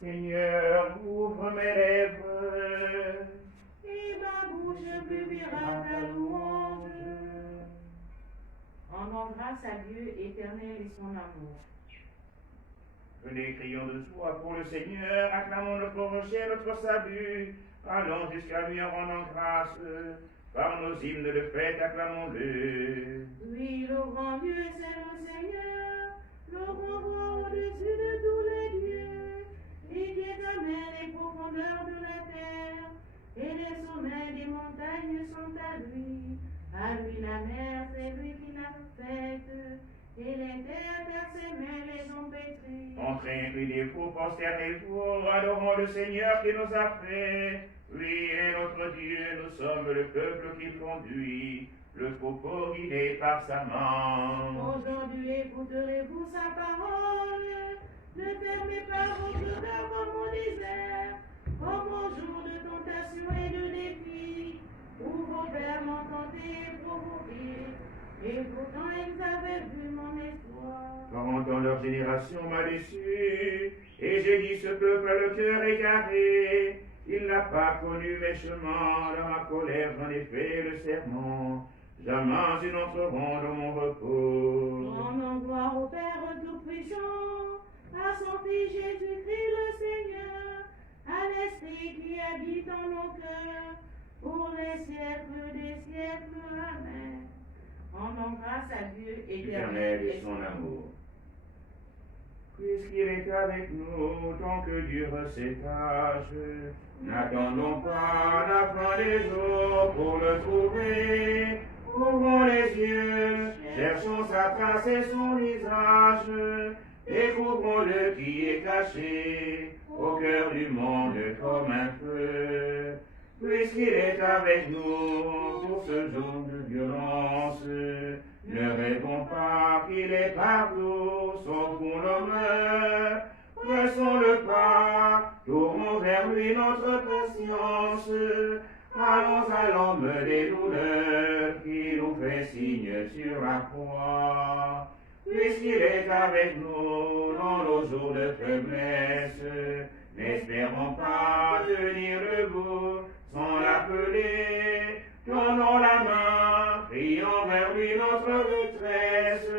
Seigneur, ouvre mes lèvres. Et ma bouche publiera ta louange. Rendons grâce à Dieu éternel et son amour. Venez, crions de joie pour le Seigneur, acclamons notre rocher, notre salut. Allons jusqu'à lui en rendant grâce. Par nos hymnes de fête, acclamons-le. Oui, le grand Dieu, c'est le Seigneur, le grand roi au-dessus de tous les dieux, et qui éternel les profondeurs de la terre, et les sommets des montagnes sont à lui. À lui la mer, c'est lui qui l'a faite, et les terres par ses mains les ont pétries. Entrez, ruinez-vous, prosternez-vous, adorons le Seigneur qui nous a fait. Lui est notre Dieu, nous sommes le peuple qu'il conduit, le troupeau guidé par sa main. Aujourd'hui écouterez-vous sa parole, ne fermez pas vos cœurs comme au désert, comme au jour de tentation et de défi, où vos pères m'ont tenté et provoqué, et pourtant ils avaient vu mon espoir. Quand dans leur génération m'a déçu, et j'ai dit ce peuple a le cœur égaré, il n'a pas connu mes chemins, dans ma colère j'en ai fait le serment, jamais ils n'entreront dans mon repos. Rendons gloire au Père Tout-Puissant, à son Fils Jésus-Christ le Seigneur, à l'Esprit qui habite en nos cœurs, pour les siècles des siècles. Amen. Rendons grâce à Dieu Éternel et son amour. Puisqu'il est avec nous tant que durent ses tâches, n'attendons pas la fin des jours pour le trouver. Ouvrons les yeux, cherchons sa trace et son visage, découvrons-le qui est caché au cœur du monde comme un feu. Puisqu'il est avec nous pour ce jour de violence, ne rêvons pas qu'il est partout, sauf qu'on le meurt. Pressons le pas, tournons vers lui notre patience. Allons à l'homme des douleurs qui nous fait signe sur la croix. Puisqu'il est avec nous dans nos jours de faiblesse, n'espérons pas tenir debout sans l'appeler. Tendons la main, crions vers lui notre détresse,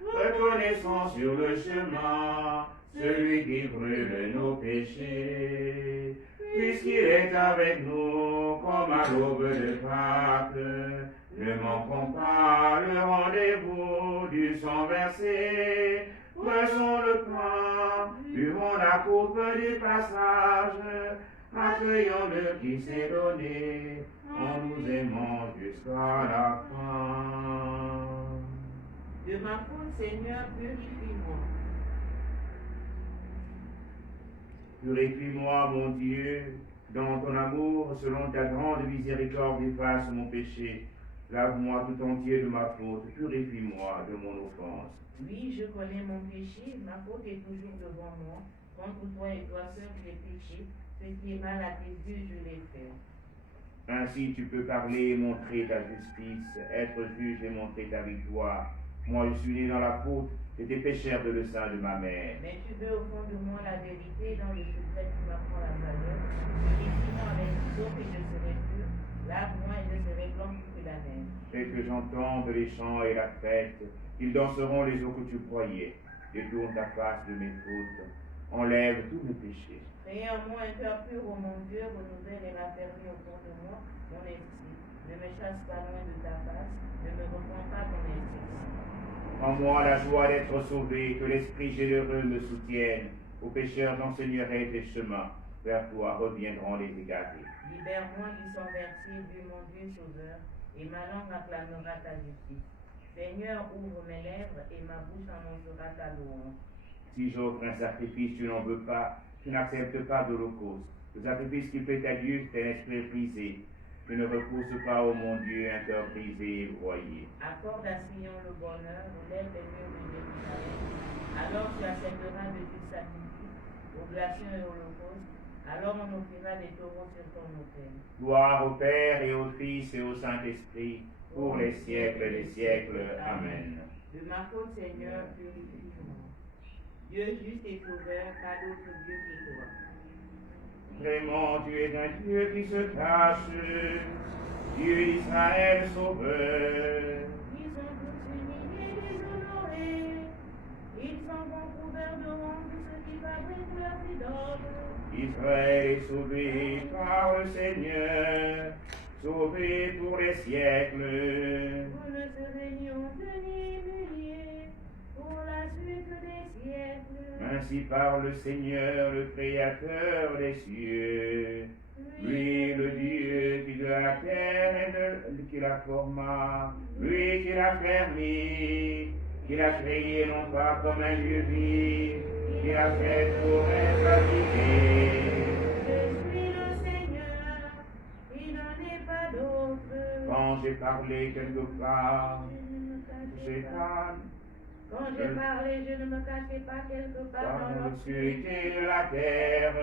reconnaissons sur le chemin celui qui brûle nos péchés. Puisqu'il est avec nous comme à l'aube de Pâques, ne manquons pas le rendez-vous du sang versé. Prenons le pain, buvons la coupe du passage, accueillons-le qui s'est donné, en nous aimant jusqu'à la fin. De ma faute, Seigneur, purifie-moi. Purifie-moi, mon Dieu, dans ton amour, selon ta grande miséricorde, efface mon péché. Lave-moi tout entier de ma faute, purifie-moi de mon offense. Oui, je connais mon péché, ma faute est toujours devant moi. Contre toi et toi seul, j'ai péché. Ce qui est mal à tes yeux, je l'ai fait. Ainsi tu peux parler et montrer ta justice, être juge et montrer ta victoire. Moi, je suis né dans la faute, j'étais pécheur de le sein de ma mère. Mais tu veux au fond de moi la vérité, dans le secret tu m'apprends la valeur. Vérifie-moi avec l'hysope et je serai pur. Lave-moi et je serai blanc plus que la neige. Et que j'entende les chants et la fête, ils danseront les eaux que tu croyais. Détourne ta face de mes fautes, enlève tous mes péchés. Crée en moi un cœur pur, ô mon Dieu, renouvelle et raffermis au fond de moi mon esprit. Ne me chasse pas loin de ta face, ne me reprends pas ton esprit. En moi la joie d'être sauvé, que l'esprit généreux me soutienne. Aux pécheurs j'enseignerai tes chemins, vers toi reviendront les égarés. Libère-moi du sang versé, Dieu mon Dieu sauveur, et ma langue acclamera ta justice. Seigneur, ouvre mes lèvres, et ma bouche annoncera ta louange. Si j'offre un sacrifice, tu n'en veux pas, tu n'acceptes pas d'holocauste. Le sacrifice qui plaît à Dieu, c'est un esprit brisé. Je ne repousse pas, ô mon Dieu, un cœur brisé et broyé. Accorde à Sion le bonheur, relève les murs de Jérusalem. Alors tu accepteras de tes sacrifices, oblation et holocauste. Alors on offrira des taureaux sur ton autel. Gloire au Père et au Fils et au Saint-Esprit, pour les siècles des siècles. Amen. De ma faute, Seigneur, purifie-moi. Dieu juste et sauveur, pas d'autre Dieu que toi. Vraiment, tu es un Dieu qui se cache, Dieu d'Israël sauveur. Ils sont tous humiliés, déshonorés. Ils s'en vont couverts de honte, tous ceux qui fabriquent leurs idoles. Israël est sauvé par le Seigneur, sauvé pour les siècles. Vous ne serez ni honteux ni humiliés pour la suite des siècles. Ainsi parle le Seigneur, le Créateur des cieux. Lui, le Dieu qui de la terre et qui la forma, lui qui l'a fermé, qui l'a créé non pas comme un lieu vide, qui l'a fait pour être habité. Je suis le Seigneur, il n'en est pas d'autre. Quand j'ai parlé quelque part, Je ne me cachais j'ai pas. calme, Quand j'ai parlé, je ne me cachais pas quelque part par dans l'obscurité de la terre.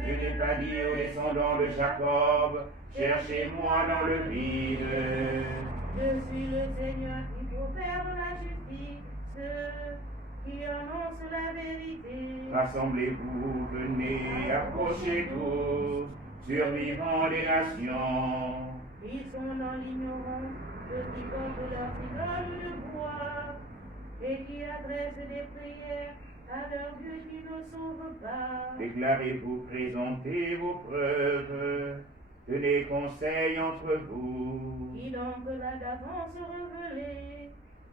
Je n'ai pas dit aux descendants de Jacob, cherchez-moi dans le vide. Je suis le Seigneur qui profère la justice, qui annonce la vérité. Rassemblez-vous, venez, approchez tous, survivants des nations. Ils sont dans l'ignorance, ceux qui portent leur idole de bois et qui adressent des prières à leur Dieu qui ne sauve pas. Déclarez-vous, présentez vos preuves, tenez conseil entre vous. Qui donc l'a d'avance révélé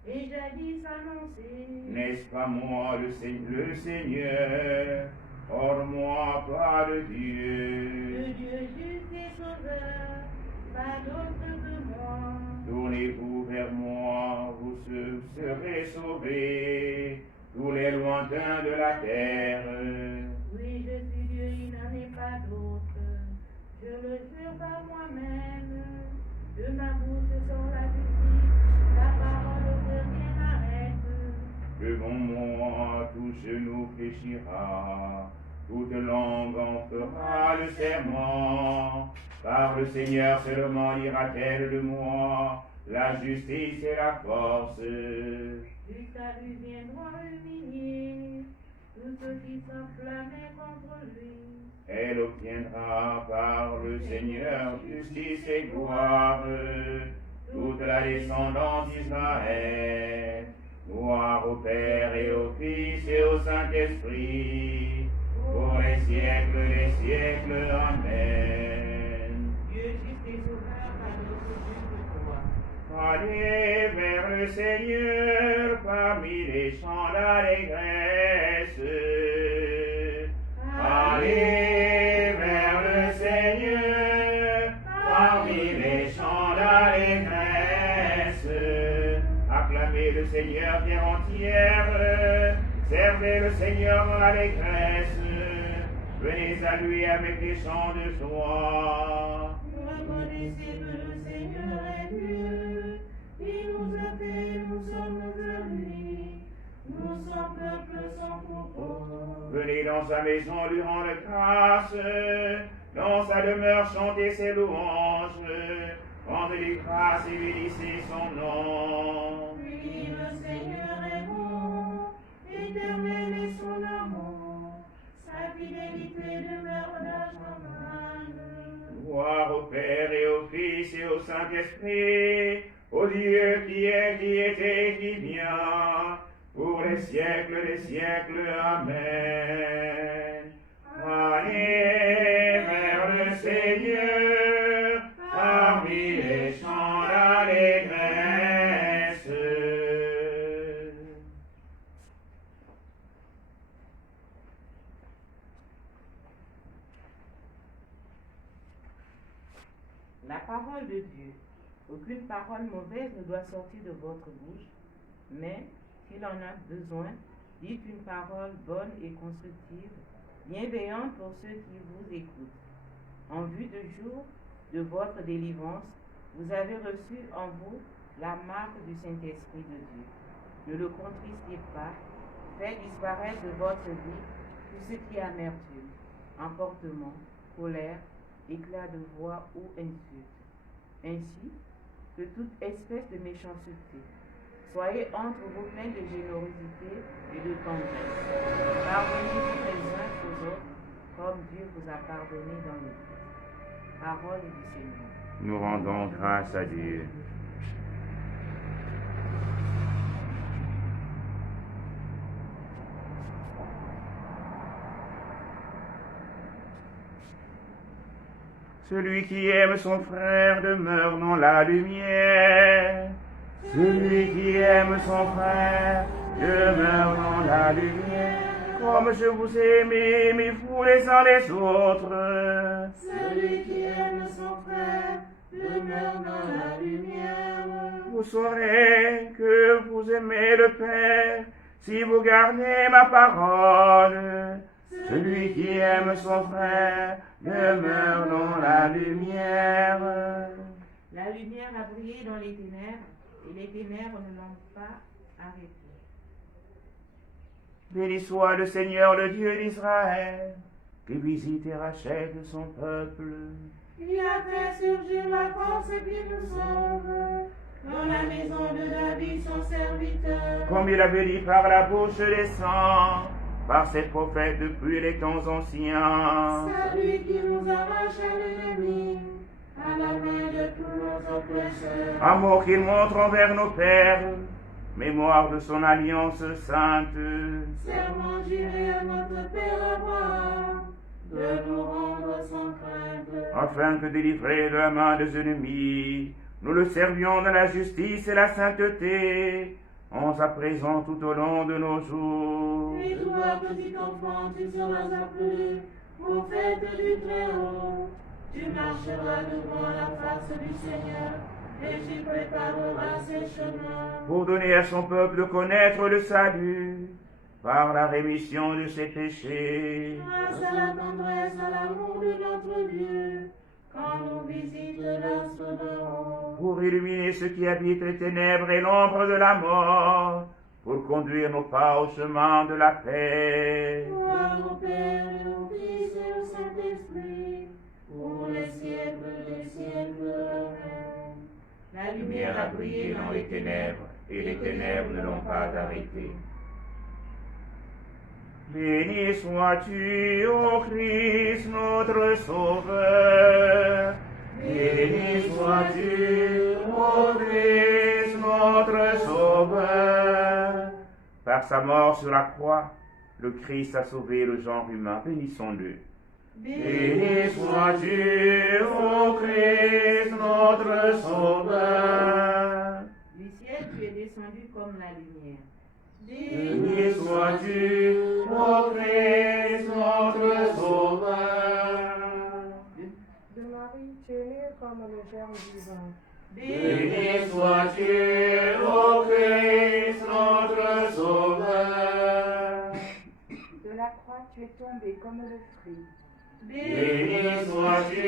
et jadis annoncé. N'est-ce pas moi le Seigneur, hors moi pas de Le Dieu. Dieu juste et sauveur, pas d'autre que moi. Tournez-vous vers moi, vous serez sauvés, tous les lointains de la terre. Oui, je suis Dieu, il n'en est pas d'autre. Je le jure par moi-même. De ma bouche sort la justice, la parole que rien n'arrête. Devant moi, tout genou fléchira, toute langue en fera le serment. Car le Seigneur seulement ira-t-elle de moi, la justice et la force. Jusqu'à lui viendront humilier tous ceux qui s'enflammaient contre lui. Elle obtiendra par le Seigneur justice et gloire, toute la descendance d'Israël. Gloire au Père et au Fils et au Saint-Esprit, pour les siècles des siècles. Amen. Dieu juste et sauveur, pas d'autre Dieu que toi. Allez vers le Seigneur parmi les chants d'allégresse. Allez vers le Seigneur parmi les chants d'allégresse. Acclamez le Seigneur bien entière. Servez le Seigneur dans l'allégresse. Venez à lui avec des chants de joie. Reconnaissez que le Seigneur est Dieu. Il nous a fait, nous sommes venus. Nous sommes peuple sans troupeau. Venez dans sa maison lui rendre grâce, dans sa demeure chanter ses louanges, rendez lui grâce et bénissez son nom. Oui, le Seigneur est bon, éternel est son amour. Sa fidélité demeure d'âge en âge. Gloire au Père et au Fils et au Saint-Esprit, au Dieu qui est, qui était et qui vient, pour les siècles des siècles. Amen. Allez vers le Seigneur, parmi les chants d'allégresse. La parole de Dieu. Aucune parole mauvaise ne doit sortir de votre bouche, mais s'il en a besoin, dites une parole bonne et constructive, bienveillante pour ceux qui vous écoutent. En vue du jour de votre délivrance, vous avez reçu en vous la marque du Saint-Esprit de Dieu. Ne le contristez pas, faites disparaître de votre vie tout ce qui est amertume, emportement, colère, éclat de voix ou insulte, ainsi que toute espèce de méchanceté. Soyez entre vous pleins de générosité et de tendresse. Pardonnez-vous les uns aux autres, comme Dieu vous a pardonné dans le Christ. Parole du Seigneur. Nous rendons grâce à Dieu. Celui qui aime son frère demeure dans la lumière. Celui qui aime son frère demeure dans la lumière. Comme je vous ai aimé, aimez-vous les uns les autres. Celui qui aime son frère demeure dans la lumière. Vous saurez que vous aimez le Père si vous gardez ma parole. Celui qui aime son frère demeure dans la lumière. La lumière a brillé dans les ténèbres, et les ténèbres ne l'ont pas arrêté. Béni soit le Seigneur, le Dieu d'Israël, qui visite et rachète son peuple. Il a fait surgir la force qui nous sauve, dans la maison de David son serviteur. Comme il avait dit par la bouche des saints, par ses prophètes depuis les temps anciens. C'est lui qui nous arrache à l'ennemi, à la main de tous nos oppresseurs. Amour qu'il montre envers nos pères, mémoire de son alliance sainte. Serment juré à notre Père Abraham, de nous rendre sans crainte. Afin que délivrés de la main des ennemis, nous le servions dans la justice et la sainteté, en à présent tout au long de nos jours. Et toi, petit enfant, tu seras appelé prophète du Très-Haut. Tu marcheras devant la face du Seigneur, et tu prépareras ses chemins. Pour donner à son peuple de connaître le salut, par la rémission de ses péchés. Grâce à la tendresse, à l'amour de notre Dieu, quand nous visite l'astre de haut. Pour illuminer ceux qui habitent les ténèbres et l'ombre de la mort, pour conduire nos pas au chemin de la paix. Gloire au Père et au Fils et au Saint-Esprit, pour les siècles des siècles. Amen. La Lumière a brillé dans les ténèbres, et les ténèbres ne l'ont pas arrêté. Béni sois-tu, ô Christ, notre Sauveur. Béni sois-tu, ô Christ, notre Sauveur. Par sa mort sur la croix, le Christ a sauvé le genre humain. Bénissons-le. Béni sois-tu, ô Christ, notre Sauveur. Du ciel, tu es descendu comme la lumière. Béni sois-tu, ô Christ, notre Sauveur. De Marie, tu es né comme le Verbe vivant. Béni sois-tu, ô Christ, notre Sauveur. De la croix, tu es tombé comme le fruit. Béni sois-tu,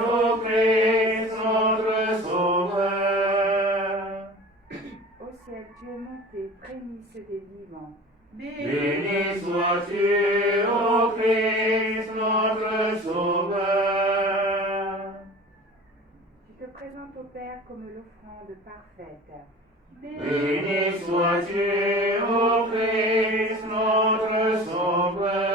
ô Christ, notre Sauveur. Au ciel, tu es monté, prémisse des vivants. Béni sois-tu, ô Christ, notre Sauveur. Tu te présentes au Père comme l'offrande parfaite. Béni sois-tu, ô Christ, notre Sauveur.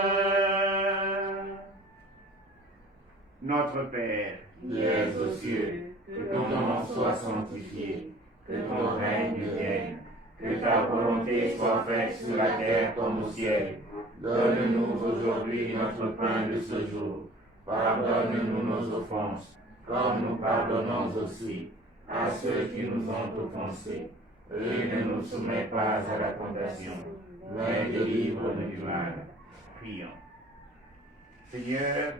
Notre Père, qui es aux cieux, que ton nom soit sanctifié, que ton règne vienne, que ta volonté soit faite sur la terre comme au ciel. Donne-nous aujourd'hui notre pain de ce jour. Pardonne-nous nos offenses, comme nous pardonnons aussi à ceux qui nous ont offensés. Et ne nous soumets pas à la tentation, mais délivre-nous du mal. Prions. Seigneur,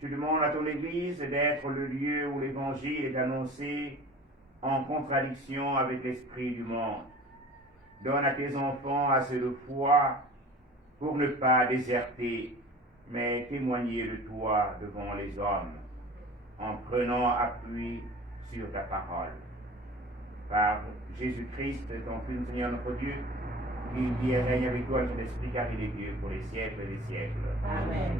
tu demandes à ton Église d'être le lieu où l'Évangile est annoncé en contradiction avec l'esprit du monde. Donne à tes enfants assez de foi pour ne pas déserter, mais témoigner de toi devant les hommes, en prenant appui sur ta parole. Par Jésus-Christ, ton Fils, Seigneur notre Dieu, qui vit et règne avec toi, ton esprit, car il est Dieu pour les siècles des siècles. Amen.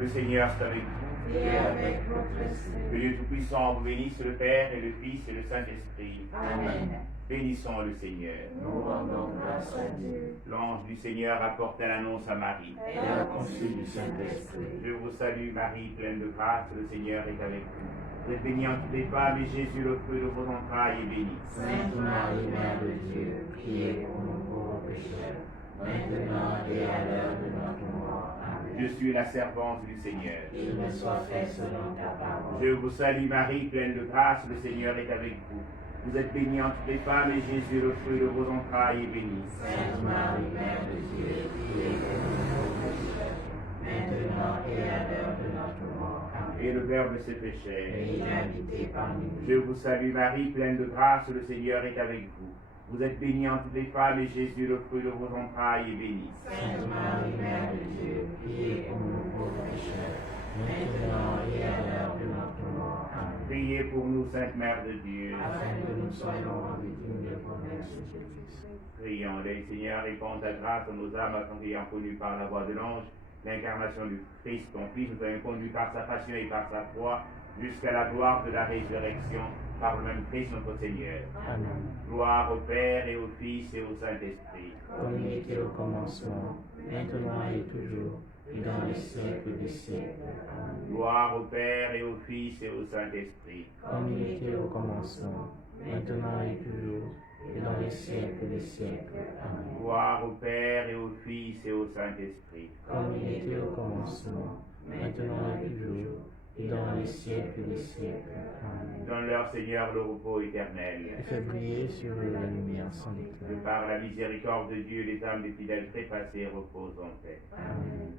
Le Seigneur est avec vous. et avec votre esprit. Que Dieu Tout-Puissant vous bénisse, le Père et le Fils et le Saint-Esprit. Amen. Bénissons le Seigneur. Nous rendons grâce à Dieu. L'ange du Seigneur apporte l'annonce à Marie. Elle a conçu du Saint-Esprit. Je vous salue Marie, pleine de grâce, le Seigneur est avec vous. Vous êtes bénie entre toutes les femmes et Jésus, le fruit de vos entrailles, est béni. Sainte Marie, Mère de Dieu, priez pour nous pauvres pécheurs, maintenant et à l'heure de notre mort. Amen. Je suis la servante du Seigneur. Qu'il me soit fait selon ta parole. Je vous salue Marie, pleine de grâce, le Seigneur est avec vous. Vous êtes bénie entre toutes les femmes et Jésus, le fruit de vos entrailles, est béni. Sainte Marie, Mère de Dieu, priez pour nous pauvres pécheurs, maintenant et à l'heure de notre mort. Amen. Et le Verbe se fait chair. Et il a habité parmi nous. Je vous salue Marie, pleine de grâce, le Seigneur est avec vous. Vous êtes bénie entre toutes les femmes et Jésus, le fruit de vos entrailles, est béni. Sainte Marie, Mère de Dieu, priez pour nous pauvres pécheurs, maintenant et à l'heure de notre mort. Amen. Priez pour nous, Sainte Mère de Dieu. Afin que nous soyons rendus dignes des promesses de Jésus. Prions, les Seigneur, répand ta grâce à nos âmes, afin qu'ayant connu par la voix de l'ange l'incarnation du Christ, ton Fils, nous ayons conduit par sa passion et par sa croix jusqu'à la gloire de la résurrection, par le même Christ notre Seigneur. Amen. Gloire au Père et au Fils et au Saint-Esprit. Comme il était au commencement, maintenant et toujours, et dans les siècles des siècles. Amen. Gloire au Père et au Fils et au Saint-Esprit. Comme il était au commencement, maintenant et toujours, et dans les siècles des siècles. Amen. Gloire au Père et au Fils et au Saint-Esprit. Comme il était au commencement, maintenant et toujours, et dans les siècles des siècles. Amen. Donne-leur, Seigneur, le repos éternel. Et fais briller sur eux la lumière sans Que éclat. par la miséricorde de Dieu, les âmes des fidèles trépassés reposent en paix. Amen.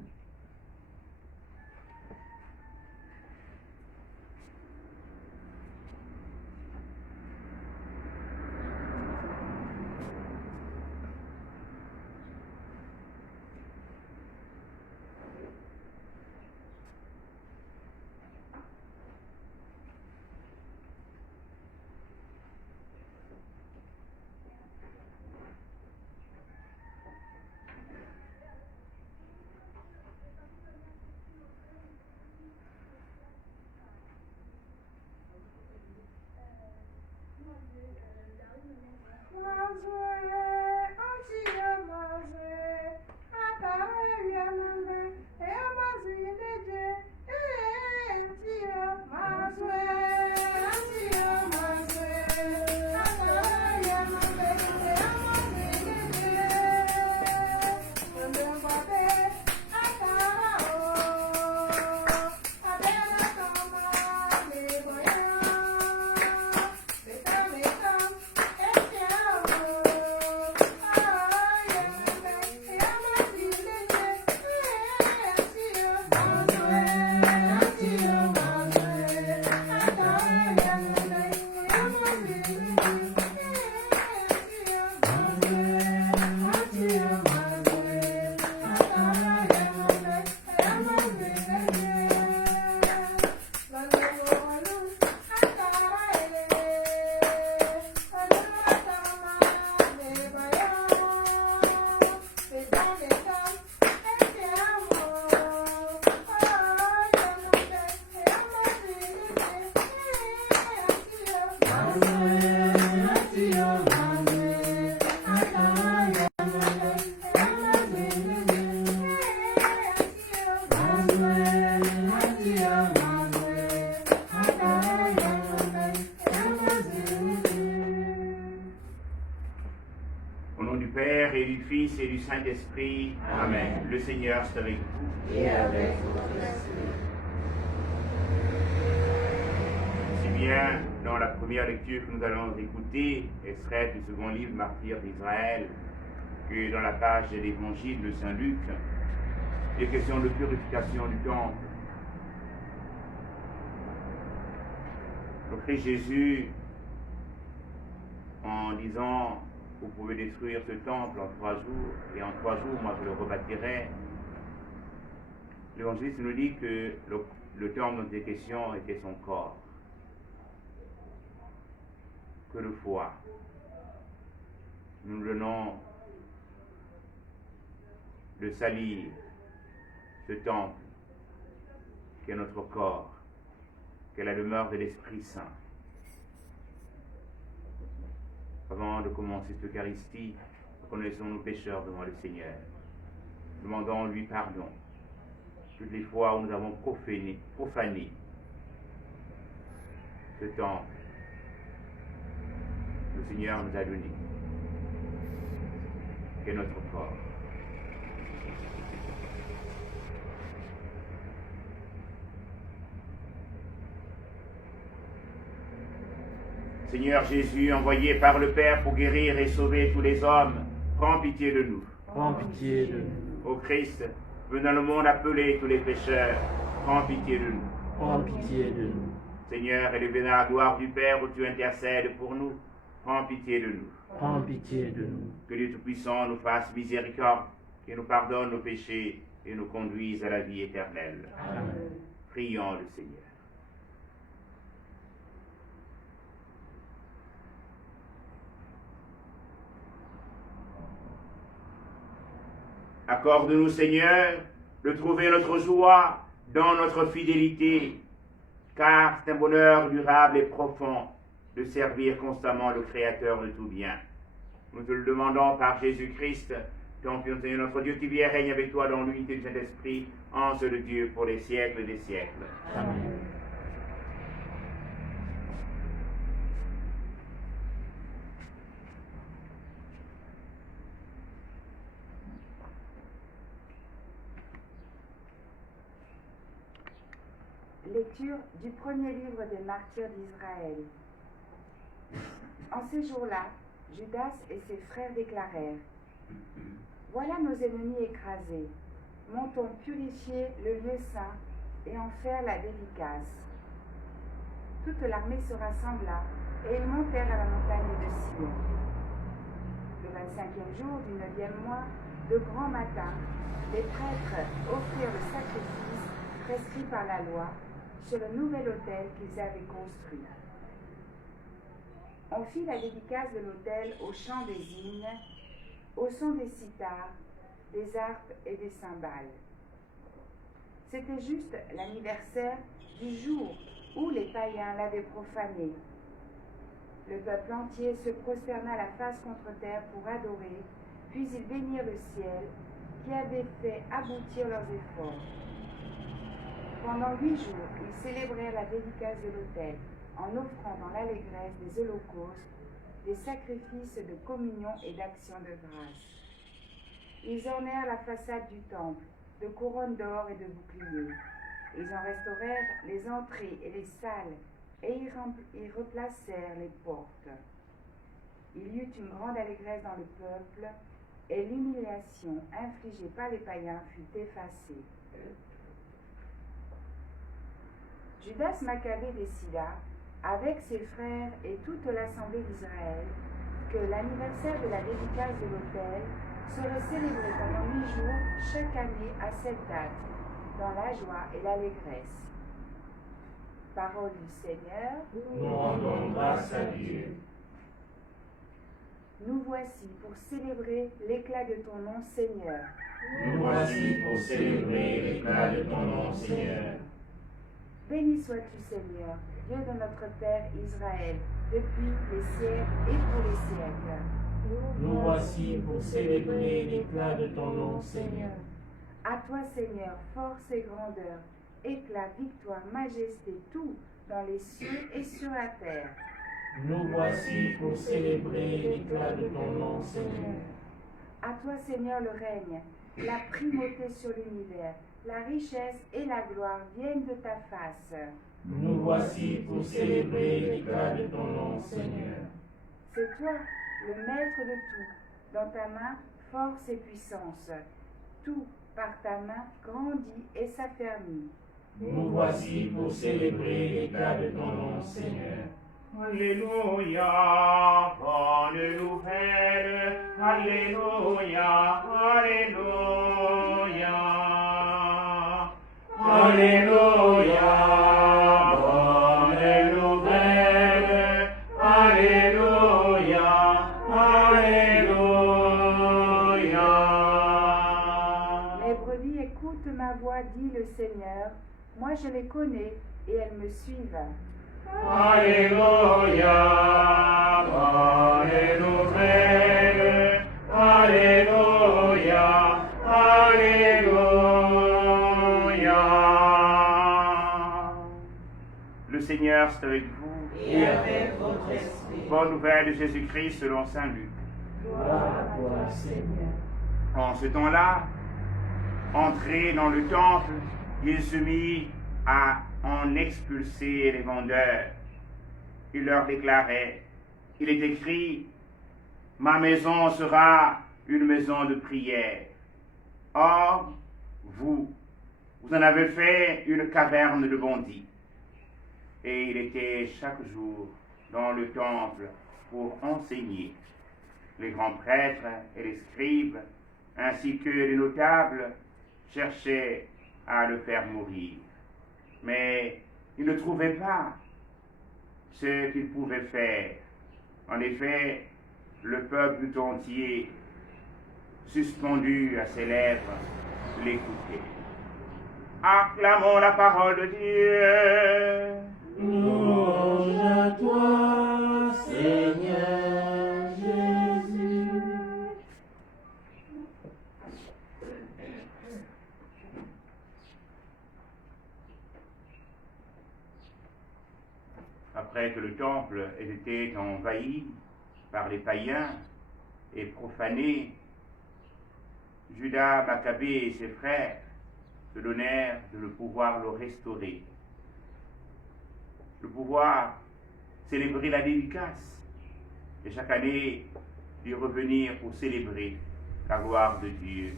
Au nom du Père et du Fils et du Saint-Esprit. Amen. Le Seigneur est avec vous. Et avec votre esprit. Si bien, dans la première lecture que nous allons écouter, extrait du second livre Martyrs d'Israël, que dans la page de l'Évangile de Saint Luc, les questions de purification du temple. Le Christ Jésus, en disant « Vous pouvez détruire ce temple en 3 jours, et en 3 jours, moi je le rebâtirai », l'évangéliste nous dit que le temple dont il est question était son corps. Que le foie. Nous venons de salir ce temple qui est notre corps, qui est la demeure de l'Esprit Saint. Avant de commencer cette Eucharistie, reconnaissons nos pécheurs devant le Seigneur. Demandons-lui pardon toutes les fois où nous avons profané ce temple que le Seigneur nous a donné, qui est notre corps. Seigneur Jésus, envoyé par le Père pour guérir et sauver tous les hommes, prends pitié de nous. Prends pitié de nous. Ô Christ, venant le monde appeler tous les pécheurs, prends pitié de nous. Prends pitié de nous. Seigneur, élevé dans la gloire du Père où tu intercèdes pour nous, prends pitié de nous. Prends pitié de nous. Que Dieu Tout-Puissant nous fasse miséricorde, et nous pardonne nos péchés et nous conduise à la vie éternelle. Amen. Prions le Seigneur. Accorde-nous, Seigneur, de trouver notre joie dans notre fidélité, car c'est un bonheur durable et profond de servir constamment le Créateur de tout bien. Nous te le demandons par Jésus-Christ, ton Fils, Seigneur, notre Dieu qui vit et règne avec toi dans l'unité du Saint-Esprit, en seul Dieu pour les siècles des siècles. Amen. Lecture du premier livre des martyrs d'Israël. En ces jours-là, Judas et ses frères déclarèrent : Voilà nos ennemis écrasés. Montons purifier le lieu saint et en faire la dédicace. Toute l'armée se rassembla et ils montèrent à la montagne de Sion. Le 25e jour du 9e mois, de grand matin, les prêtres offrirent le sacrifice prescrit par la loi sur le nouvel autel qu'ils avaient construit. On fit la dédicace de l'autel au chant des hymnes, au son des cithars, des harpes et des cymbales. C'était juste l'anniversaire du jour où les païens l'avaient profané. Le peuple entier se prosterna la face contre terre pour adorer, puis ils bénirent le ciel qui avait fait aboutir leurs efforts. Pendant 8 jours, ils célébrèrent la dédicace de l'autel en offrant dans l'allégresse des holocaustes, des sacrifices de communion et d'action de grâce. Ils ornèrent la façade du temple de couronnes d'or et de boucliers. Ils en restaurèrent les entrées et les salles et y replacèrent les portes. Il y eut une grande allégresse dans le peuple et l'humiliation infligée par les païens fut effacée. Judas Maccabée décida, avec ses frères et toute l'assemblée d'Israël, que l'anniversaire de la dédicace de l'autel serait célébré pendant 8 jours chaque année à cette date, dans la joie et l'allégresse. Parole du Seigneur. Nous rendons grâce à Dieu. Nous voici pour célébrer l'éclat de ton nom, Seigneur. Nous voici pour célébrer l'éclat de ton nom, Seigneur. Béni sois-tu, Seigneur, Dieu de notre Père Israël, depuis les siècles et pour les siècles. Nous voici pour célébrer l'éclat de ton nom, Seigneur. À toi, Seigneur, force et grandeur, éclat, victoire, majesté, tout dans les cieux et sur la terre. Nous voici pour célébrer l'éclat de ton nom, Seigneur. À toi, Seigneur, le règne, la primauté sur l'univers, la richesse et la gloire viennent de ta face. Nous voici pour célébrer l'éclat de ton nom, Seigneur. C'est toi, le maître de tout, dans ta main, force et puissance. Tout, par ta main, grandit et s'affermit. Nous voici pour célébrer l'éclat de ton nom, Seigneur. Alléluia, bonne nouvelle, Alléluia, Alléluia. Alléluia, bonne nouvelle, Alléluia, Alléluia. Les brebis écoutent ma voix, dit le Seigneur. Moi je les connais et elles me suivent. Alléluia, Alléluia, Alléluia, Alléluia. Le Seigneur est avec vous. Et avec votre esprit. Bonne nouvelle de Jésus-Christ selon saint Luc. Gloire à toi, Seigneur. En ce temps-là, entré dans le temple, il se mit à en expulser les vendeurs. Il leur déclarait, il est écrit, ma maison sera une maison de prière. Or, vous en avez fait une caverne de bandits. Et il était chaque jour dans le temple pour enseigner. Les grands prêtres et les scribes, ainsi que les notables, cherchaient à le faire mourir. Mais ils ne trouvaient pas ce qu'ils pouvaient faire. En effet, le peuple tout entier, suspendu à ses lèvres, l'écoutait. Acclamons la parole de Dieu. Louange à toi, Seigneur Jésus. Après que le temple ait été envahi par les païens et profané, Judas Maccabée et ses frères se donnèrent de pouvoir le restaurer. Le pouvoir célébrer la dédicace et chaque année d'y revenir pour célébrer la gloire de Dieu,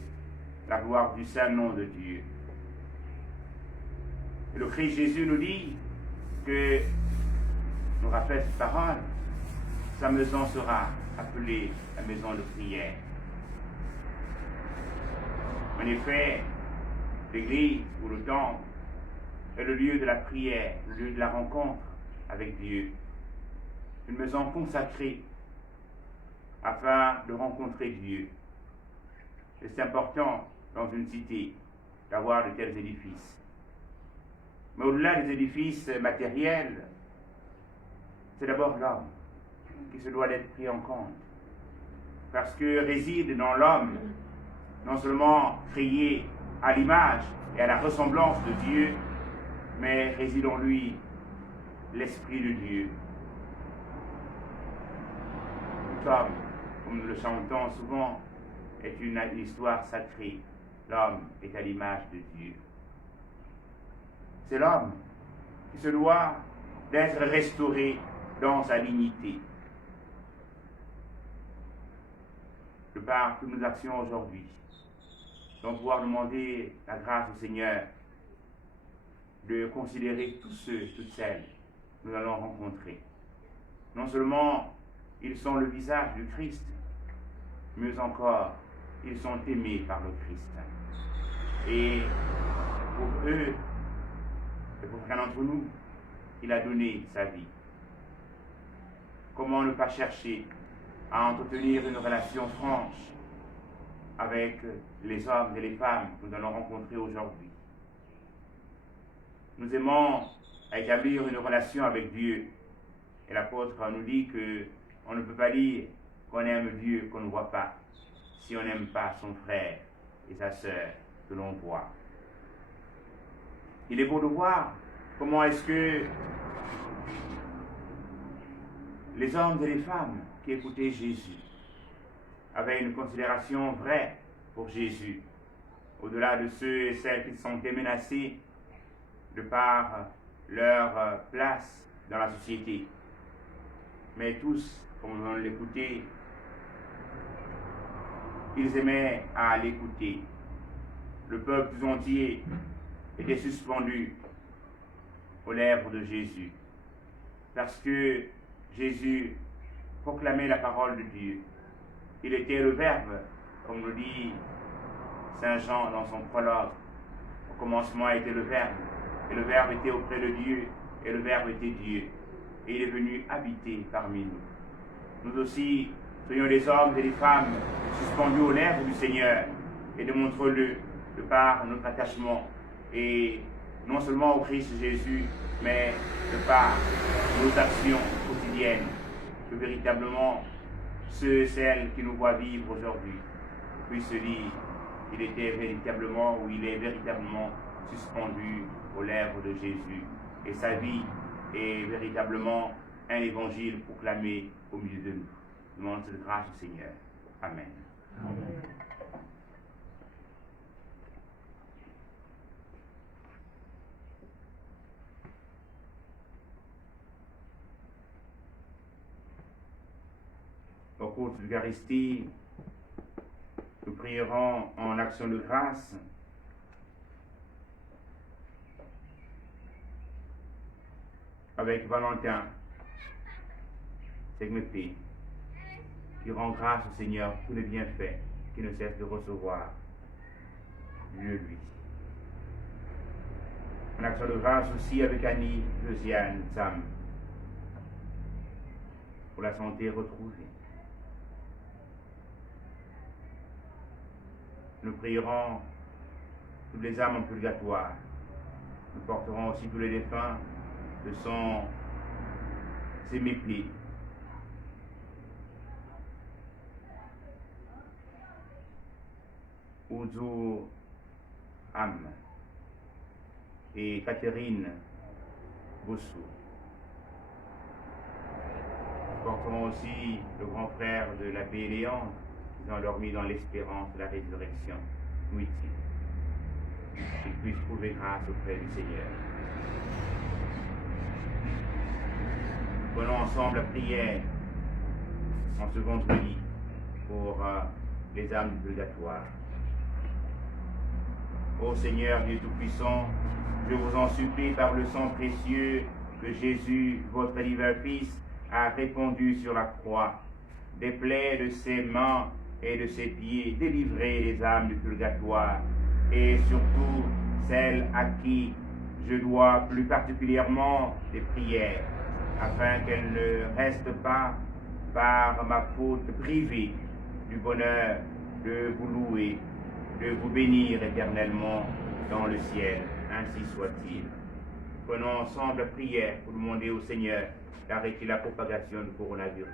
la gloire du saint nom de Dieu. Et le Christ Jésus nous dit que, nous rappelle cette parole, sa maison sera appelée la maison de prière. En effet, l'église ou le temple est le lieu de la prière, le lieu de la rencontre avec Dieu. Une maison consacrée afin de rencontrer Dieu. Et c'est important dans une cité d'avoir de tels édifices. Mais au-delà des édifices matériels, c'est d'abord l'homme qui se doit d'être pris en compte. Parce que réside dans l'homme, non seulement créé à l'image et à la ressemblance de Dieu, mais réside en lui l'Esprit de Dieu. L'homme, comme nous le chantons souvent, est une histoire sacrée. L'homme est à l'image de Dieu. C'est l'homme qui se doit d'être restauré dans sa dignité. De par toutes nos actions aujourd'hui, nous allons pouvoir demander la grâce au Seigneur de considérer tous ceux, toutes celles que nous allons rencontrer. Non seulement ils sont le visage du Christ, mieux encore, ils sont aimés par le Christ. Et pour eux, et pour chacun d'entre nous, il a donné sa vie. Comment ne pas chercher à entretenir une relation franche avec les hommes et les femmes que nous allons rencontrer aujourd'hui. Nous aimons à établir une relation avec Dieu. Et l'apôtre nous dit qu'on ne peut pas dire qu'on aime Dieu qu'on ne voit pas, si on n'aime pas son frère et sa sœur que l'on voit. Il est beau de voir comment est-ce que les hommes et les femmes qui écoutaient Jésus avaient une considération vraie pour Jésus, au-delà de ceux et celles qui se sentaient menacés de par leur place dans la société. Mais tous, comme on l'écoutait, ils aimaient à l'écouter. Le peuple tout entier était suspendu aux lèvres de Jésus, parce que Jésus proclamait la parole de Dieu. Il était le Verbe, comme le dit Saint Jean dans son prologue. Au commencement était le Verbe, et le Verbe était auprès de Dieu, et le Verbe était Dieu. Et il est venu habiter parmi nous. Nous aussi, soyons des hommes et des femmes suspendus aux lèvres du Seigneur, et démontrons-le de par notre attachement et non seulement au Christ Jésus, mais de par nos actions quotidiennes, que véritablement ceux et celles qui nous voient vivre aujourd'hui puissent se dire qu'il était véritablement, ou il est véritablement suspendu aux lèvres de Jésus. Et sa vie est véritablement un évangile proclamé au milieu de nous. Nous demandons cette grâce au Seigneur. Amen. Amen. Au cours de l'Eucharistie, nous prierons en action de grâce avec Valentin Segmeté, qui rend grâce au Seigneur pour tous les bienfaits qu'il ne cesse de recevoir de lui. En action de grâce aussi avec Annie Deuxiane Sam pour la santé retrouvée. Nous prierons toutes les âmes en purgatoire. Nous porterons aussi tous les défunts de ses mépris. Ouzo Am et Catherine Boussou. Nous porterons aussi le grand frère de l'abbé Léon, qui est endormi dans l'espérance de la résurrection. Oui, qu'il puisse trouver grâce auprès du Seigneur. Prenons ensemble la prière en ce vendredi pour les âmes du purgatoire. Ô Seigneur Dieu Tout-Puissant, je vous en supplie par le sang précieux que Jésus, votre divin Fils, a répandu sur la croix, des plaies de ses mains et de ses pieds, délivrez les âmes du purgatoire, et surtout celles à qui je dois plus particulièrement des prières, afin qu'elles ne restent pas, par ma faute, privées du bonheur de vous louer, de vous bénir éternellement dans le ciel. Ainsi soit-il. Prenons ensemble la prière pour demander au Seigneur d'arrêter la propagation du coronavirus.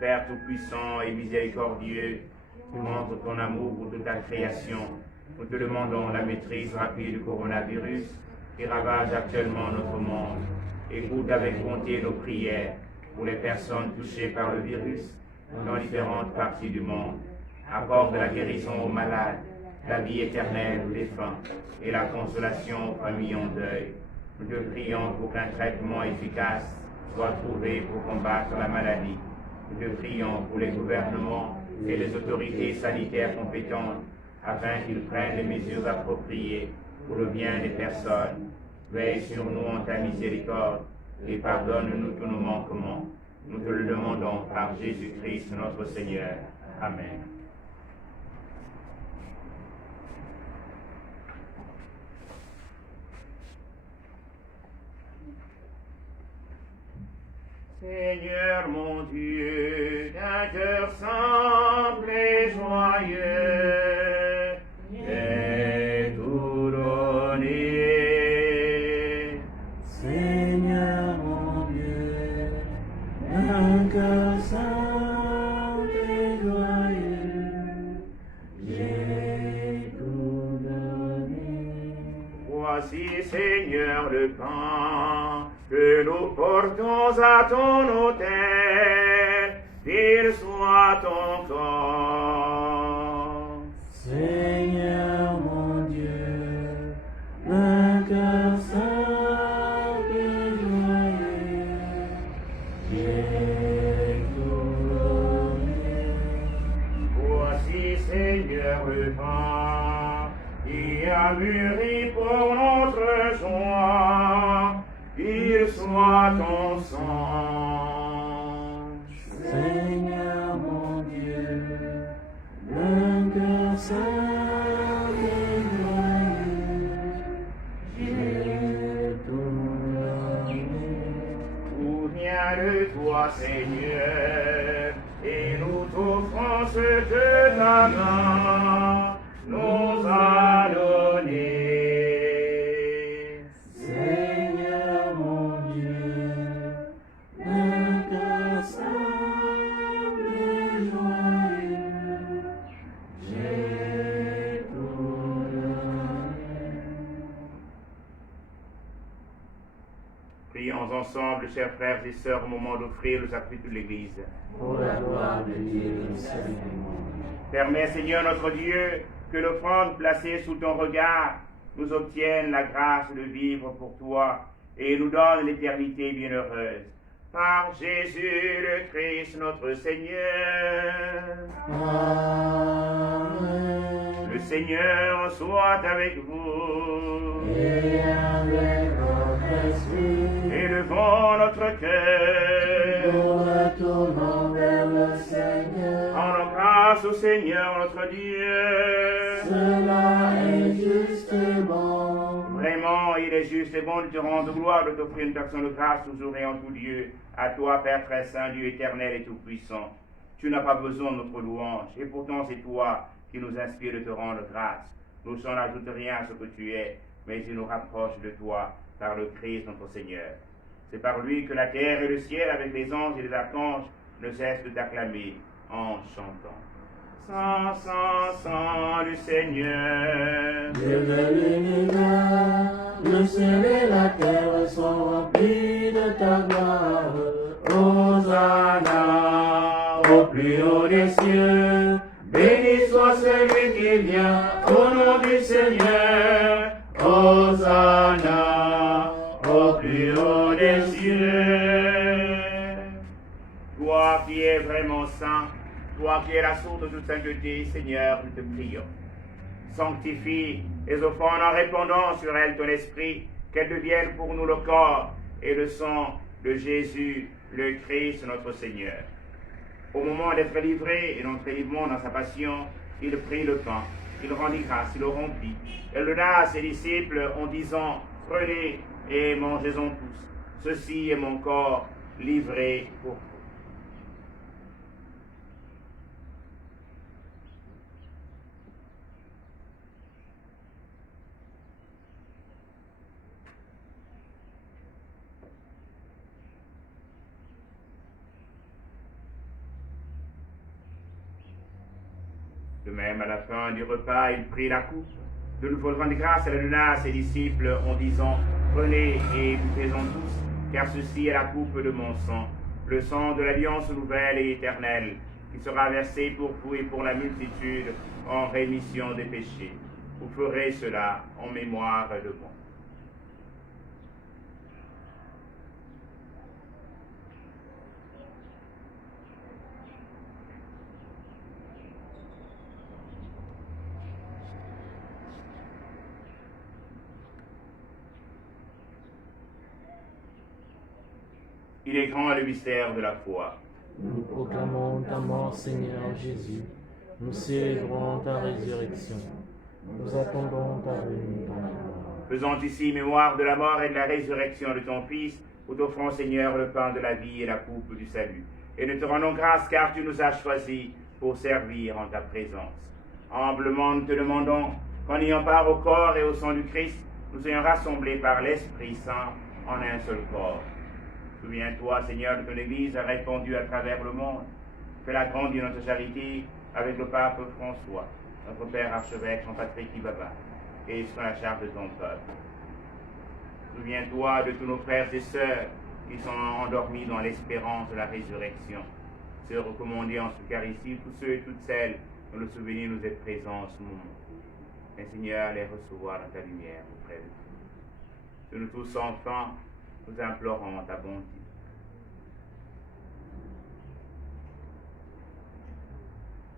Père Tout-Puissant et miséricordieux, tu montres ton amour pour toute la création. Nous te demandons la maîtrise rapide du coronavirus qui ravage actuellement notre monde. Écoute avec bonté nos prières pour les personnes touchées par le virus dans différentes parties du monde. Accorde la guérison aux malades, la vie éternelle aux défunts et la consolation aux familles en deuil. Nous te prions pour qu'un traitement efficace soit trouvé pour combattre la maladie. Nous te prions pour les gouvernements et les autorités sanitaires compétentes afin qu'ils prennent les mesures appropriées pour le bien des personnes. Veille sur nous en ta miséricorde et pardonne-nous tous nos manquements. Nous te le demandons par Jésus-Christ notre Seigneur. Amen. Seigneur mon Dieu, d'un cœur simple et joyeux, j'ai tout donné. Seigneur mon Dieu, d'un cœur simple et joyeux, j'ai tout donné. Voici, Seigneur, le pain que nous portons à ton autel, qu'il soit ton corps. Seigneur mon Dieu, d'un cœur simple et joyeux, j'ai tout donné. Voici, Seigneur, le pain qui a mûri pour notre joie, qu'il soit ton sang. Seigneur mon Dieu, d'un cœur simple et joyeux, j'ai tout donné. Tout vient de toi, Seigneur, et nous t'offrons ce que ta main nous a donné. ensemble, chers frères et sœurs, au moment d'offrir le sacrement de l'Église. Pour la gloire de Dieu et du salut du monde. Permets, Seigneur notre Dieu, que l'offrande placée sous ton regard nous obtienne la grâce de vivre pour toi et nous donne l'éternité bienheureuse. Par Jésus le Christ notre Seigneur. Amen. Le Seigneur soit avec vous. Et avec votre esprit, Élevons notre cœur. nous retournons vers le Seigneur. Rendons grâce au Seigneur notre Dieu. Cela est juste et bon. Vraiment, il est juste et bon de te rendre gloire, de t'offrir une action de grâce toujours et en tout lieu. À toi, Père très saint, Dieu éternel et tout-puissant. Tu n'as pas besoin de notre louange, et pourtant c'est toi qui nous inspire de te rendre grâce. Nous n'en ajoutons rien à ce que tu es, mais il nous rapproche de toi par le Christ notre Seigneur. C'est par lui que la terre et le ciel, avec les anges et les archanges, ne cessent de t'acclamer en chantant. Sans, le Seigneur. Dieu de l'univers, le ciel et la terre sont remplis de ta gloire. Hosanna, au plus haut des cieux, béni soit celui qui vient au nom du Seigneur. Hosanna, au plus haut des cieux. Toi qui es vraiment saint, toi qui es la source de toute sainteté, Seigneur, nous te prions. Sanctifie les offrandes en répandant sur elles ton esprit, qu'elles deviennent pour nous le corps et le sang de Jésus, le Christ, notre Seigneur. Au moment d'être livré et d'entrée-livrement dans sa passion, il prit le pain, il rendit grâce, il le rompit, et le donna à ses disciples en disant, prenez et mangez-en tous. Ceci est mon corps livré pour vous. De même, à la fin du repas, il prit la coupe. De nouveau, rendit grâce à la donna à ses disciples en disant, prenez et buvez-en tous, car ceci est la coupe de mon sang, le sang de l'alliance nouvelle et éternelle, qui sera versé pour vous et pour la multitude en rémission des péchés. Vous ferez cela en mémoire de moi. Il est grand le mystère de la foi. Nous proclamons ta mort, Seigneur Jésus. Nous célébrons ta résurrection. Nous attendons ta venue dans la gloire. Faisant ici mémoire de la mort et de la résurrection de ton Fils, nous t'offrons, Seigneur, le pain de la vie et la coupe du salut. Et nous te rendons grâce car tu nous as choisis pour servir en ta présence. Humblement, nous te demandons qu'en ayant part au corps et au sang du Christ, nous soyons rassemblés par l'Esprit Saint en un seul corps. Souviens-toi, Seigneur, de ton Église répandue à travers le monde. Fais-la grandir notre charité avec le pape François, notre Père archevêque Jean-Patrick Ibaba, et sur la charge de ton peuple. Souviens-toi de tous nos frères et sœurs qui sont endormis dans l'espérance de la résurrection. Ceux recommandés en Eucharistie, tous ceux et toutes celles dont le souvenir nous est présent en ce moment. Et Seigneur, les recevoir dans ta lumière auprès de toi. De nous tous enfin, nous implorons ta bonté.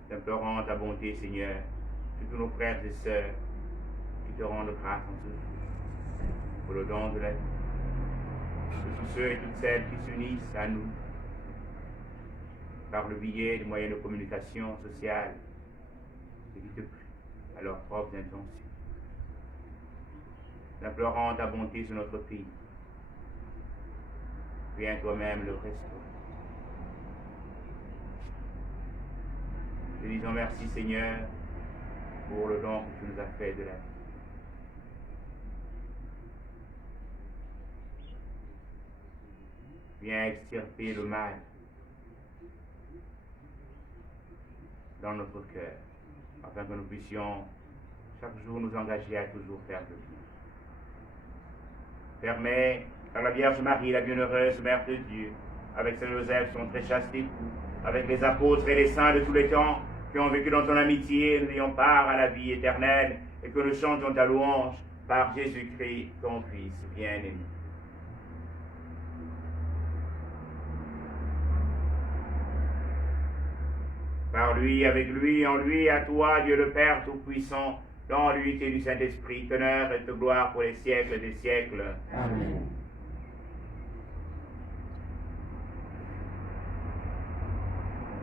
Nous implorons ta bonté, Seigneur, de tous nos frères et sœurs qui te rendent grâce en ce jour, pour le don de la vie, de tous ceux et toutes celles qui s'unissent à nous par le biais des moyens de communication sociale et qui te prient à leurs propres intentions. Nous implorons ta bonté sur notre pays. Viens toi-même le restaurer. Te disons merci, Seigneur, pour le don que tu nous as fait de la vie. Viens extirper le mal dans notre cœur, afin que nous puissions chaque jour nous engager à toujours faire le bien. Permets Par la Vierge Marie, la bienheureuse Mère de Dieu, avec Saint Joseph, son très chaste époux, avec les apôtres et les saints de tous les temps qui ont vécu dans ton amitié, nous ayons part à la vie éternelle et que nous chantions ta louange par Jésus-Christ, ton Fils bien-aimé. Par lui, avec lui, en lui, à toi, Dieu le Père Tout-Puissant, dans l'unité du Saint-Esprit, honneur et de gloire pour les siècles des siècles. Amen.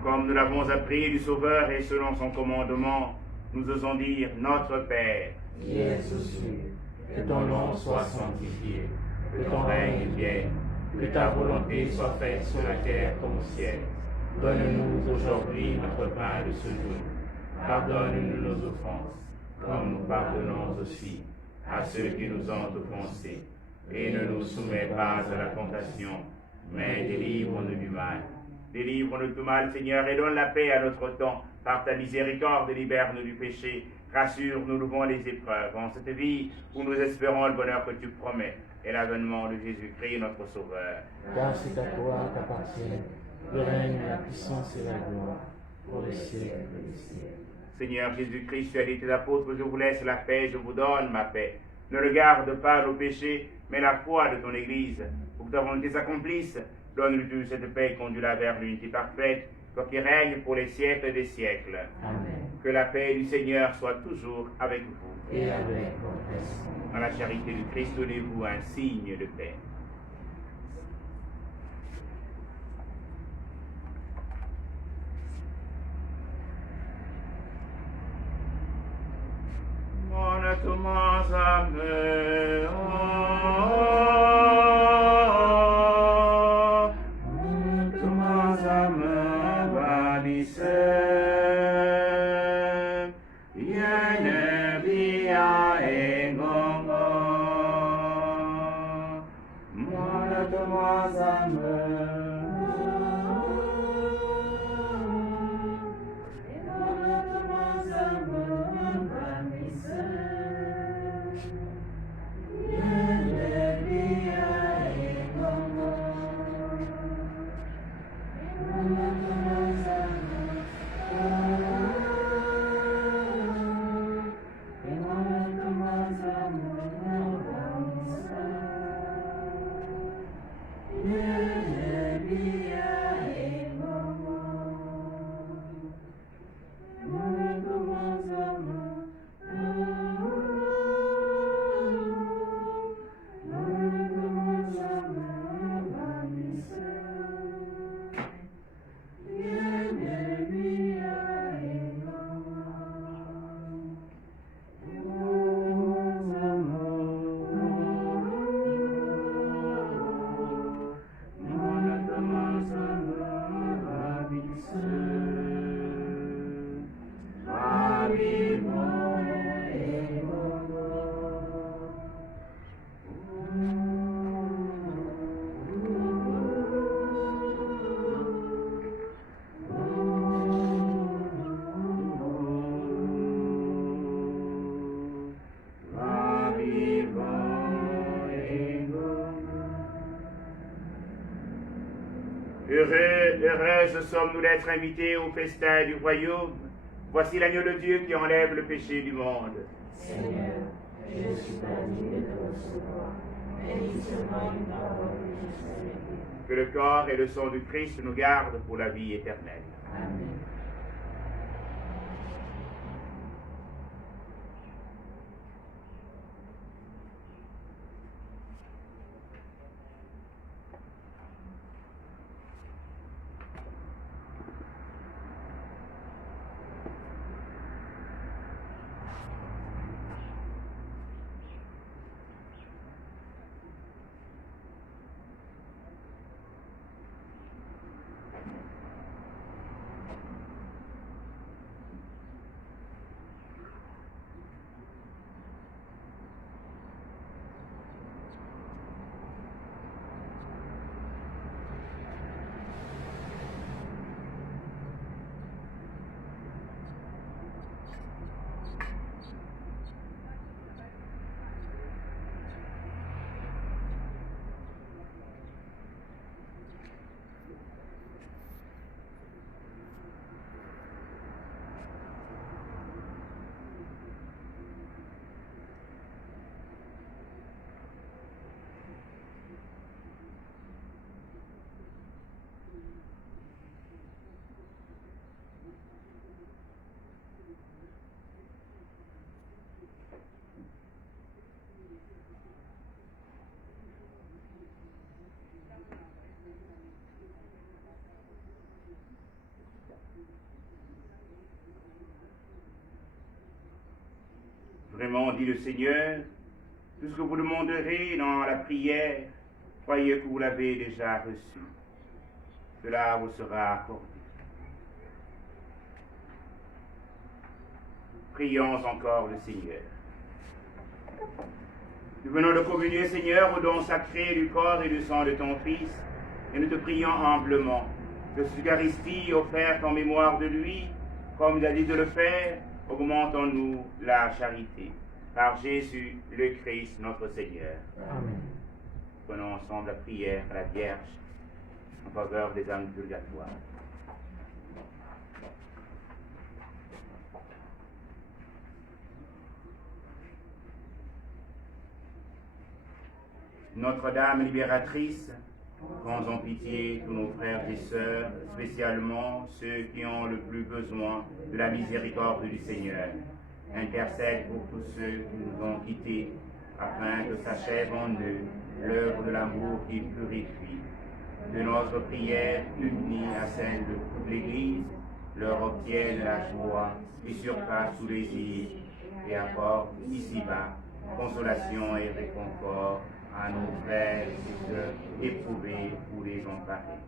Comme nous l'avons appris du Sauveur et selon son commandement, nous osons dire Notre Père, Qui es aux cieux, que ton nom soit sanctifié, que ton règne vienne, que ta volonté soit faite sur la terre comme au ciel. Donne-nous aujourd'hui notre pain de ce jour. Pardonne-nous nos offenses, comme nous pardonnons aussi à ceux qui nous ont offensés. Et ne nous soumets pas à la tentation, mais délivre-nous du mal. Délivre-nous de tout mal, Seigneur, et donne la paix à notre temps. Par ta miséricorde, libère-nous du péché. Rassure-nous devant les épreuves. En cette vie où nous espérons le bonheur que tu promets et l'avènement de Jésus-Christ, notre Sauveur. Car c'est à toi qu'appartiennent le règne, la puissance et la gloire, pour les siècles des siècles. Seigneur Jésus-Christ, tu as dit tes apôtres, je vous laisse la paix, je vous donne ma paix. Ne regarde pas nos péchés, mais la foi de ton Église. Pour que ta volonté s'accomplisse, donne-lui cette paix et conduis-la vers l'unité parfaite, toi qui règnes pour les siècles des siècles. Amen. Que la paix du Seigneur soit toujours avec vous. Et avec votre esprit. Dans la charité du Christ, donnez-vous un signe de paix. Monatmas ame, monatmas ame, vanise, yene via engongo, monatmas ame. Heureuses sommes-nous d'être invités au festin du royaume. Voici l'agneau de Dieu qui enlève le péché du monde. Seigneur, je ne suis pas digne de te recevoir, mais dis seulement une parole que je serai guéri. Que le corps et le sang du Christ nous gardent pour la vie éternelle. Amen. Vraiment, dit le Seigneur, tout ce que vous demanderez dans la prière, croyez que vous l'avez déjà reçu. Cela vous sera accordé. Prions encore le Seigneur. Nous venons de communier, Seigneur, au don sacré du corps et du sang de ton Fils, et nous te prions humblement que cette Eucharistie offerte en mémoire de lui, comme il a dit de le faire, augmente en nous la charité. Par Jésus, le Christ, notre Seigneur. Amen. Prenons ensemble la prière à la Vierge en faveur des âmes purgatoires. Notre-Dame libératrice, prends en pitié tous nos frères et sœurs, spécialement ceux qui ont le plus besoin de la miséricorde du Seigneur. Intercède pour tous ceux qui nous ont quittés, afin que s'achève en eux l'œuvre de l'amour qui purifie. De notre prière unie à celle de toute l'Église, leur obtienne la joie qui surpasse tous les désir et apporte ici-bas consolation et réconfort à nos frères et sœurs éprouvés ou désemparés.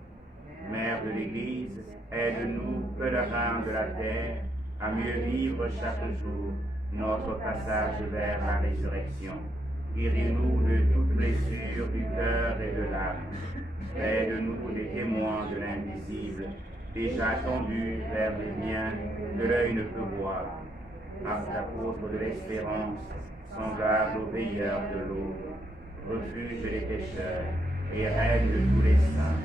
Mère de l'Église, aide-nous, pèlerins de la terre, à mieux vivre chaque jour notre passage vers la résurrection. Guéris-nous de toute blessure du cœur et de l'âme. Aide-nous des témoins de l'invisible, déjà tendus vers les biens que l'œil ne peut voir. Apôtre de l'espérance, sans garde aux veilleurs de l'eau, refuge des pécheurs et reine de tous les saints.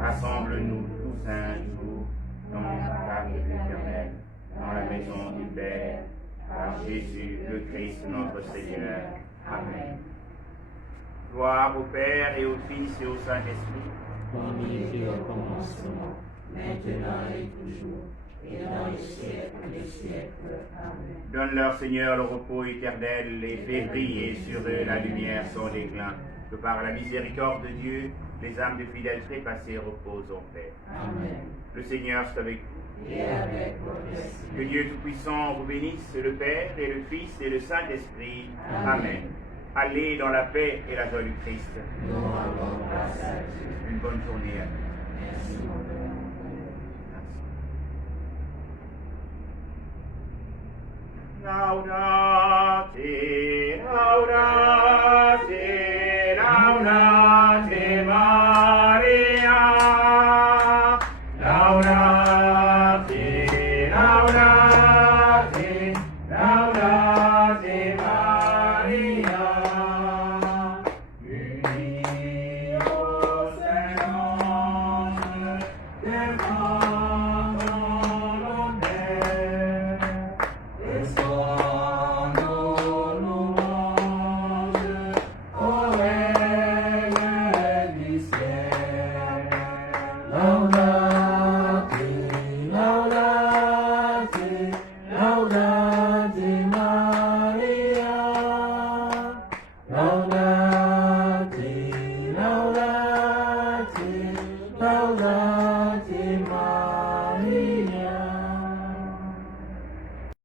Rassemble-nous tous un jour dans la table éternelle, dans la maison du Père, par Jésus le Christ notre Seigneur. Amen. Gloire au Père et au Fils et au Saint-Esprit. Comme il était au commencement, maintenant et toujours, et dans les siècles des siècles. Amen. Donne-leur, Seigneur, le repos éternel et fais briller sur eux la lumière sans déclin. Que par la miséricorde de Dieu, les âmes de fidèles trépassés reposent en paix. Amen. Le Seigneur soit avec vous. Et avec votre esprit. Que Dieu Tout-Puissant vous bénisse, le Père et le Fils et le Saint-Esprit. Amen. Allez dans la paix et la joie du Christ. Nous rendons grâce à Dieu. Une bonne journée à tous. Merci, mon Père. Laudate, laudate.